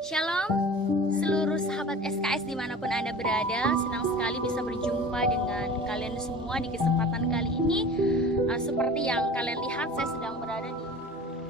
Shalom seluruh sahabat SKS dimanapun Anda berada. Senang sekali bisa berjumpa dengan kalian semua di kesempatan kali ini. Seperti yang kalian lihat, saya sedang berada di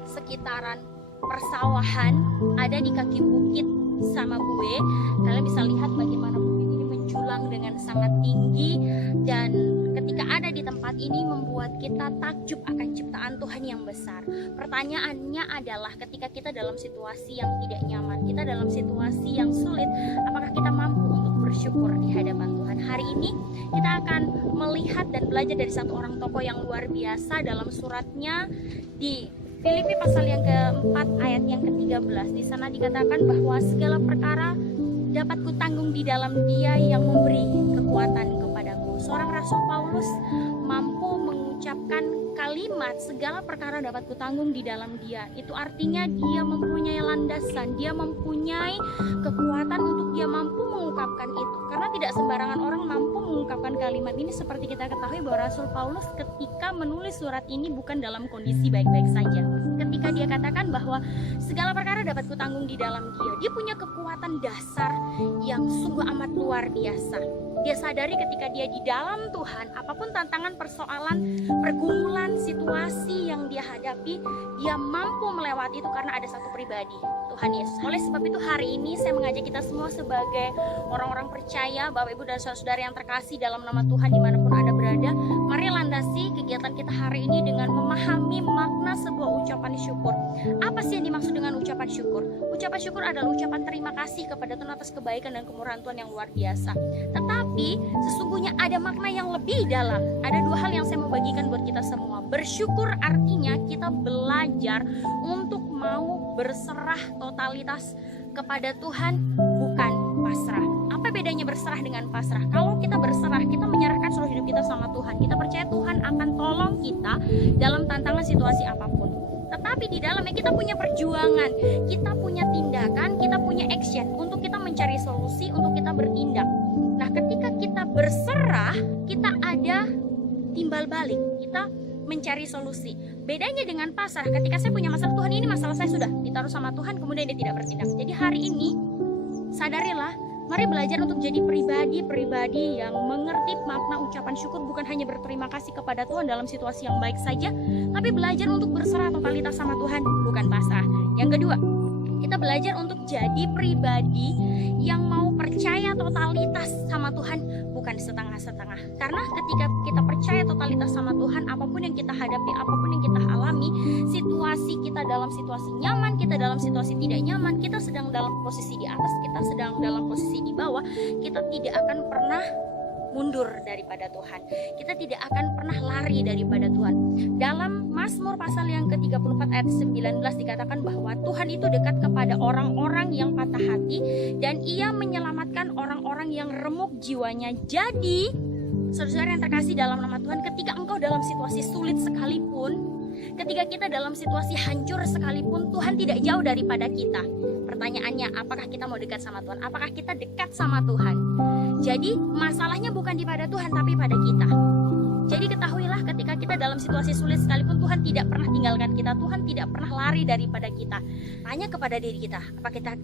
sekitaran persawahan, ada di kaki bukit Samabue. Kalian bisa lihat bagaimana bukit ini menjulang dengan sangat tinggi, dan ketika ada di tempat ini membuat kita takjub akan ciptaan Tuhan yang besar. Pertanyaannya adalah, ketika kita dalam situasi yang tidak nyaman, kita dalam situasi yang sulit, apakah kita mampu untuk bersyukur di hadapan Tuhan? Hari ini kita akan melihat dan belajar dari satu orang tokoh yang luar biasa dalam suratnya di Filipi pasal yang keempat ayat yang ke-13. Di sana dikatakan bahwa segala perkara dapat kutanggung di dalam Dia yang memberi kekuatan kepadaku. Seorang Rasul Paulus mampu mengucapkan kalimat segala perkara dapat kutanggung di dalam Dia. Itu artinya dia mempunyai landasan, dia mempunyai kekuatan untuk dia mampu mengungkapkan itu. Karena tidak sembarangan orang mampu mengungkapkan kalimat ini. Seperti kita ketahui bahwa Rasul Paulus ketika menulis surat ini bukan dalam kondisi baik-baik saja. Ketika dia katakan bahwa segala perkara dapat kutanggung di dalam Dia, dia punya kekuatan dasar yang sungguh amat luar biasa. Dia sadari ketika dia di dalam Tuhan, apapun tantangan, persoalan, pergumulan, situasi yang dia hadapi, dia mampu melewati itu karena ada satu pribadi, Tuhan Yesus. Oleh sebab itu hari ini saya mengajak kita semua sebagai orang-orang percaya, Bapak Ibu dan saudara yang terkasih dalam nama Tuhan dimanapun Anda berada, mari landasi kegiatan kita hari ini dengan memahami makna sebuah ucapan syukur. Apa sih yang dimaksud dengan ucapan syukur? Ucapan syukur adalah ucapan terima kasih kepada Tuhan atas kebaikan dan kemurahan Tuhan yang luar biasa. Tetapi sesungguhnya ada makna yang lebih dalam. Ada dua hal yang saya mau bagikan buat kita semua. Bersyukur artinya kita belajar untuk mau berserah totalitas kepada Tuhan, bukan pasrah. Apa bedanya berserah dengan pasrah? Kalau kita berserah, kita menyerahkan seluruh hidup kita sama Tuhan. Kita percaya Tuhan akan tolong kita dalam tantangan situasi apapun. Tetapi di dalamnya kita punya perjuangan, kita punya tindakan, kita punya action untuk kita mencari solusi, untuk kita bertindak. Nah, ketika kita berserah, kita ada timbal balik, kita mencari solusi. Bedanya dengan pasrah, ketika saya punya masalah, Tuhan ini masalah saya sudah ditaruh sama Tuhan, kemudian dia tidak bertindak. Jadi hari ini, sadarilah, mari belajar untuk jadi pribadi-pribadi yang mengerti makna ucapan syukur, bukan hanya berterima kasih kepada Tuhan dalam situasi yang baik saja, tapi belajar untuk berserah totalitas sama Tuhan, bukan pasrah. Yang kedua, kita belajar untuk jadi pribadi yang mau percaya totalitas sama Tuhan, bukan setengah-setengah. Karena ketika kita percaya totalitas sama Tuhan, apapun yang kita hadapi, apapun yang kita alami, situasi kita dalam situasi nyaman, kita dalam situasi tidak nyaman, kita sedang dalam posisi di atas, kita sedang dalam posisi di bawah, kita tidak akan pernah mundur daripada Tuhan. Kita tidak akan pernah lari daripada Tuhan. Dalam Mazmur pasal yang ke-34 ayat 19 dikatakan bahwa Tuhan itu dekat kepada orang-orang yang patah hati dan Ia menyelamatkan orang-orang yang remuk jiwanya. Jadi, saudara yang terkasih dalam nama Tuhan, ketika engkau dalam situasi sulit sekalipun, ketika kita dalam situasi hancur sekalipun, Tuhan tidak jauh daripada kita. Pertanyaannya, apakah kita mau dekat sama Tuhan? Apakah kita dekat sama Tuhan? Jadi masalahnya bukan di pada Tuhan, tapi pada kita. Jadi ketahuilah, ketika kita dalam situasi sulit sekalipun, Tuhan tidak pernah tinggalkan kita. Tuhan tidak pernah lari daripada kita. Tanya kepada diri kita,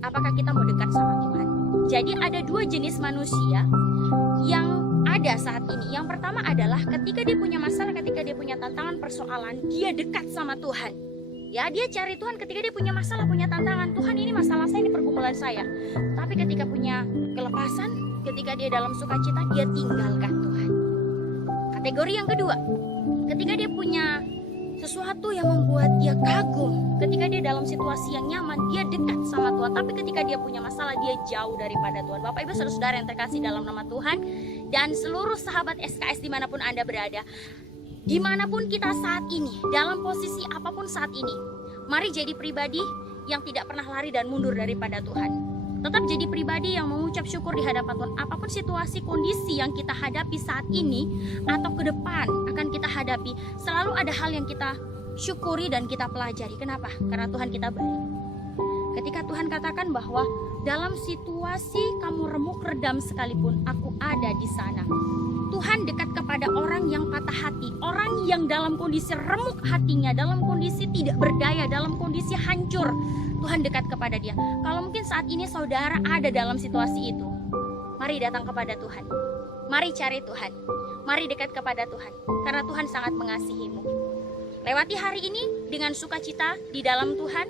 apakah kita mau dekat sama Tuhan? Jadi ada dua jenis manusia yang ada saat ini. Yang pertama adalah ketika dia punya masalah, ketika dia punya tantangan, persoalan, dia dekat sama Tuhan. Ya, dia cari Tuhan ketika dia punya masalah, punya tantangan. Tuhan, ini masalah saya, ini pergumulan saya. Tapi ketika punya kelepasan, ketika dia dalam sukacita, dia tinggalkan Tuhan. Kategori yang kedua, ketika dia punya sesuatu yang membuat dia kagum, ketika dia dalam situasi yang nyaman, dia dekat sama Tuhan. Tapi ketika dia punya masalah, dia jauh daripada Tuhan. Bapak Ibu saudara yang terkasih dalam nama Tuhan, dan seluruh sahabat SKS dimanapun Anda berada, dimanapun kita saat ini, dalam posisi apapun saat ini, mari jadi pribadi yang tidak pernah lari dan mundur daripada Tuhan. Tetap jadi pribadi yang mengucap syukur di hadapan Tuhan. Apapun situasi, kondisi yang kita hadapi saat ini atau ke depan akan kita hadapi, selalu ada hal yang kita syukuri dan kita pelajari. Kenapa? Karena Tuhan kita baik. Ketika Tuhan katakan bahwa dalam situasi kamu remuk, terdam sekalipun, aku ada di sana. Tuhan dekat kepada orang yang patah hati, orang yang dalam kondisi remuk hatinya, dalam kondisi tidak berdaya, dalam kondisi hancur. Tuhan dekat kepada dia. Kalau mungkin saat ini saudara ada dalam situasi itu, mari datang kepada Tuhan. Mari cari Tuhan. Mari dekat kepada Tuhan, karena Tuhan sangat mengasihimu. Lewati hari ini dengan sukacita di dalam Tuhan.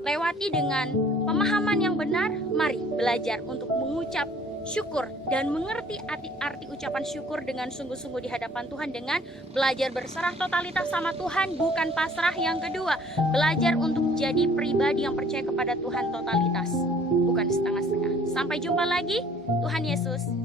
Lewati dengan pemahaman yang benar. Mari belajar untuk mengucap syukur dan mengerti arti ucapan syukur dengan sungguh-sungguh di hadapan Tuhan, dengan belajar berserah totalitas sama Tuhan, bukan pasrah. Yang kedua, belajar untuk jadi pribadi yang percaya kepada Tuhan totalitas, bukan setengah-setengah. Sampai jumpa lagi. Tuhan Yesus